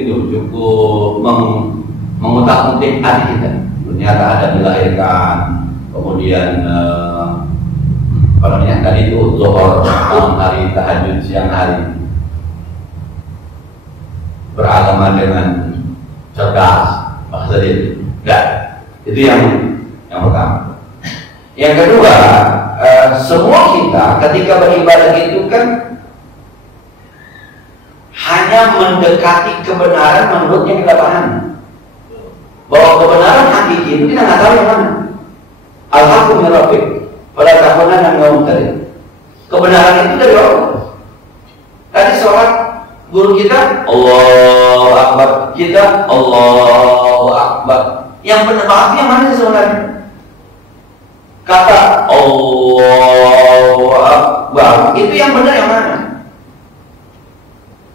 mengutak-utik hati kita. Ternyata Adam dilahirkan, kemudian apa namanya tadi itu zuhur malam hari, tahajud siang hari, beragama dengan cerdas, bahasa dia. Nah, itu yang pertama. Yang kedua, semua kita ketika beribadah itu kan hanya mendekati kebenaran menurut yang kita pahami. Bahwa kebenaran hakiki itu kita nggak tahu yang mana. Al-haqqu min rabbik, fala takunanna minal mumtarin. Kebenaran itu dari Allah. Tadi sholat guru kita Allahu Akbar, kita Allahu Akbar. Yang benar banget yang mana sih sebenarnya? Kata Allahu Akbar itu yang benar yang mana?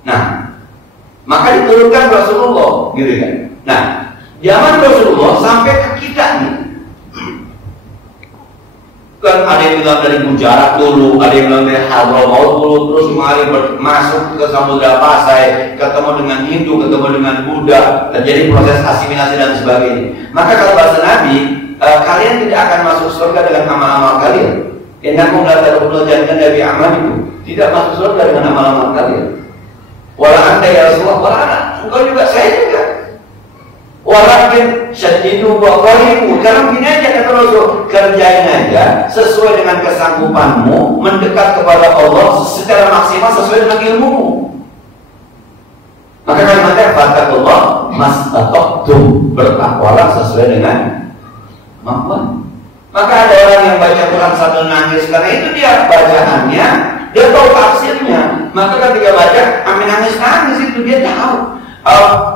Nah, maka diturunkan Rasulullah, gitu kan? Nah, zaman Rasulullah sampai ke kita nih. Kan ada yang bilang dari Gujarat dulu, ada yang bilang dari Hadramaut dulu, terus kembali masuk ke Samudra Pasai, ketemu dengan Hindu, ketemu dengan Buddha, terjadi proses asimilasi dan sebagainya. Maka kalau bahasa Nabi, kalian tidak akan masuk surga dengan amal-amal kalian. Innakum la tadkhulul jannata bi amalikum. Tidak masuk surga dengan amal-amal kalian. Wala anta ya Rasulullah, wala ana, engkau juga, saya juga. Walakin syadidu wa qaribu. Karena begini aja kata Rasul, kerjain aja sesuai dengan kesanggupanmu, mendekat kepada Allah secara maksimal sesuai dengan ilmumu. Maka kalimatnya fattaqullah mastata'tum, bertakwalah sesuai dengan kemampuan. Maka ada orang yang baca Quran sambil nangis karena itu dia bacaannya, dia tahu tafsirnya. Maka ketika baca, amin nangis itu dia tahu.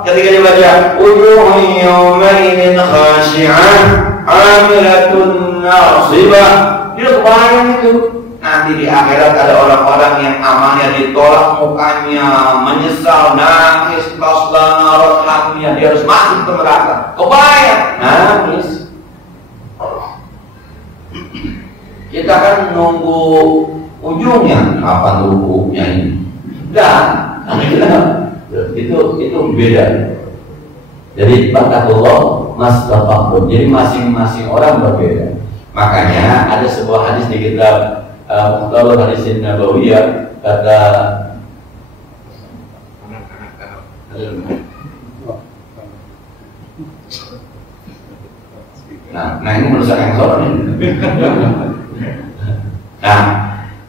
Ketika dia baca wujuhun yawmaidin khashi'ah 'amilatun nasibah, dia kebayang itu nanti di akhirat ada orang-orang yang amalnya ditolak, mukanya menyesal, nangis, tasla narat hamiyah, dia harus masuk ke neraka. Kebayang, nangis. Kita kan nunggu ujungnya, kapan hukumnya ini? Dan itu beda. Jadi fattaqullah mastata'tum. Jadi masing-masing orang berbeda. Makanya ada sebuah hadis di kitab Mukhtasar Hadis Nabawiyah, kata Nah ini merusak yang sholat ini. Nah,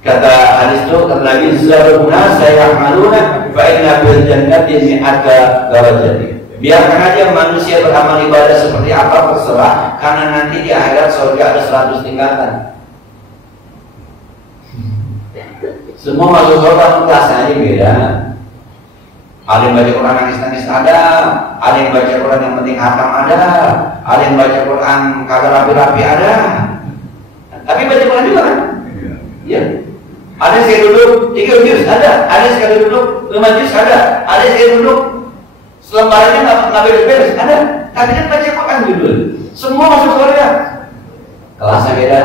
kata hadis itu, kata lagi zaruna sayamaluna fa inna bil jannati mi'ata darajati. Biarkan aja manusia beramal ibadah seperti apa terserah, karena nanti di akhirat surga ada 100 tingkatan. Semua masuk surga kelasnya aja beda. Ada yang baca Quran nangis-nangis ada yang baca Quran yang penting hatam ada yang baca Quran kagak rapi-rapi ada. Tapi baca Quran juga kan? Ya. Ada yang sekali duduk 3 juz ada yang sekali duduk 5 juz ada yang sekali duduk selembarannya nggak beres-beres ada. Tapi kan baca Quran judul. Semua masuk surga. Kelasnya beda.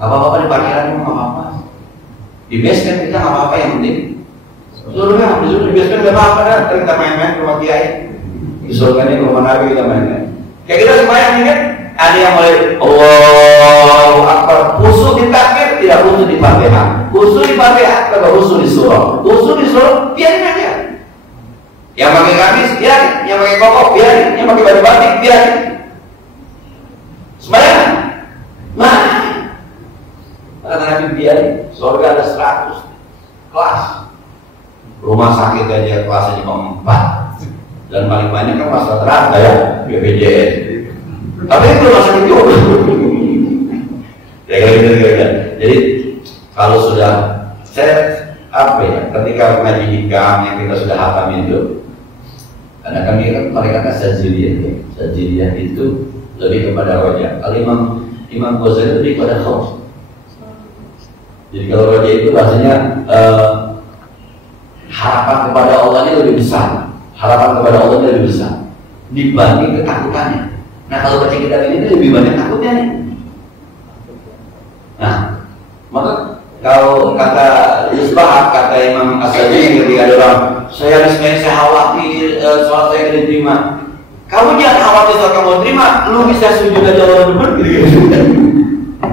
Gak apa-apa di parkiran itu gak apa-apa. Di base camp kita gak apa-apa, yang penting surga. Di base camp gak apa-apa dah. Kita main-main ke rumah kiai. Di surga ini ke rumah Nabi kita main-main. Kayak kita sembahyang nih kan. Ada yang mulai Allahu Akbar, khusyuk di takbir, tidak khusyuk di Fatihah. Khusyuk di Fatihah, tidak khusyuk di surah. Khusyuk di surah, biarin aja. Yang pakai gamis, biarin. Yang pakai koko, biarin. Yang pakai baju batik, biarin. Sembahyang. Kata Nabi biarin. Surga ada 100 kelas. Rumah sakit aja kelasnya cuma 4. Dan paling banyak kan kelas rata ya, BPJS. Tapi itu rumah sakit juga. Jadi kalau sudah saya ketika ngaji hikam yang kita sudah hafal itu, karena kami kan mereka sajiliyah itu lebih kepada roja. Kalau Imam Ghazali lebih kepada khaus. Jadi kalau roja itu bahasanya harapan kepada Allahnya lebih besar. Harapan kepada Allahnya lebih besar dibanding ketakutannya. Nah kalau baca kitab ini lebih banyak takutnya nih. Nah maka kalau kata Yusbah, kata Imam As-Sadiq ketika ada orang, saya khawatir soal saya diterima. Kamu jangan khawatir soal kamu terima, lu bisa sujud aja orang berbeda.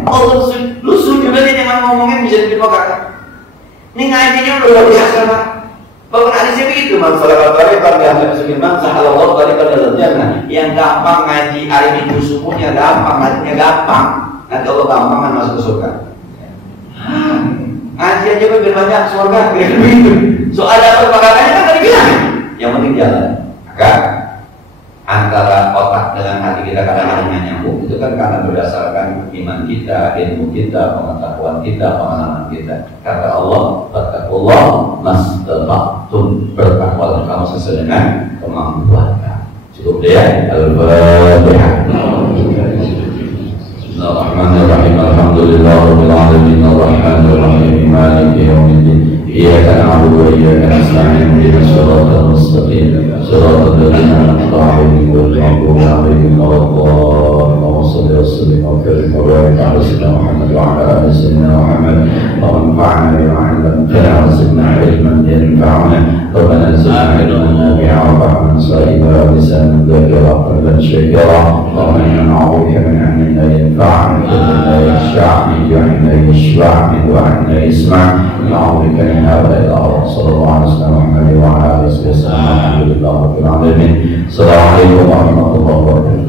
Allah lu sujud aja dengan ngomongnya bisa diterima kakak. Ini ngajinya udah luar biasa pak. Bahkan hadisnya begitu, man salakat tariqan bi ahli musliman sahalallahu tariqan ilal jannah. Yang gampang ngaji alim itu subuhnya gampang, ngajinya gampang. Nanti Allah gampang kan masuk ke surga. Ngaji aja biar banyak surga, kira begitu. So ada perbakanannya kan tadi bilang. Yang penting jalan. Maka antara otak dengan hati kita kadang-kadang nyambung itu kan karena berdasarkan iman kita, ilmu kita, pengetahuan kita, pengalaman kita. Kata Allah, fattaqullah mastata'tum, bertakwalah kamu sesuai dengan kemampuan kamu. Cukup deh ya. Al-Fatihah. Bismillahirrahmanirrahim. Alhamdulillahirabbil alamin arrahmanir rahim maliki yaumiddin. Iyyaka na'budu wa iyyaka nasta'in ihdinas siratal mustaqim siratal ladzina an'amta 'alaihim ghairil maghdubi 'alaihim waladdallin. Shalli wa sallim wa barik wa barik 'ala sayyidina Muhammad wa 'ala ali sayyidina Muhammad wa anfa'na bima 'allamtana wa zidna 'ilman yanfa'una. Rabbana zidna 'ilman nafi'an wa fahman sa'iba wa lisanan dhakiran wa qalban shakira. Allahumma inna na'udzu bika min 'ilmin la yanfa' wa min la yashfa' min ju'in la yashba' min du'ain la yasma'. Na'udzu bika min هذا إلى الله صلى الله عليه وسلم محمد وعلى آله وصحبه وسلم. الحمد لله رب العالمين. السلام عليكم ورحمة الله وبركاته.